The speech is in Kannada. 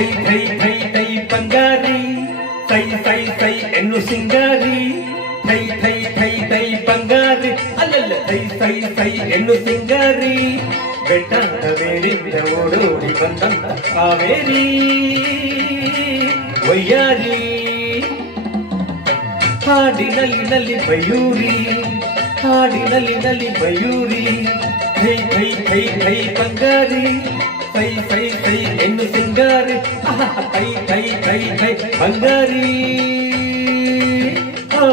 ಥೈ ಥೈ ಥೈ ಥೈ ಬಂಗಾರಿ ಸೈ ಸೈ ಸೈ ಎನ್ನು ಸಿಂಗಾರಿ ಥೈ ಥೈ ಥೈ ಥೈ ಬಂಗಾರಿ ಅಲ್ಲಲ್ಲ ಥೈ ಸೈ ಸೈ ಎನ್ನು ಸಿಂಗಾರಿ ಬೆಟ್ಟದ ಬೇಡಿದ್ದ ಓಡೋಡಿ ಬಂದಂತ ಕಾವೇರಿ ವಯ್ಯಾರಿ ಹಾಡಿನಲ್ಲಿ ಬಯೂರಿ ಹಾಡಿನಲ್ಲಿ ಬಯೂರಿ ಥೈ ಥೈ ಥೈ ಥೈ ಬಂಗಾರಿ ಸೈ ಸೈ ಸೈ ಎನ್ನು ಸಿಂಗಾರಿ ಥೈ ಥೈ ಥೈ ಥೈ ಬಂಗಾರಿ ಓ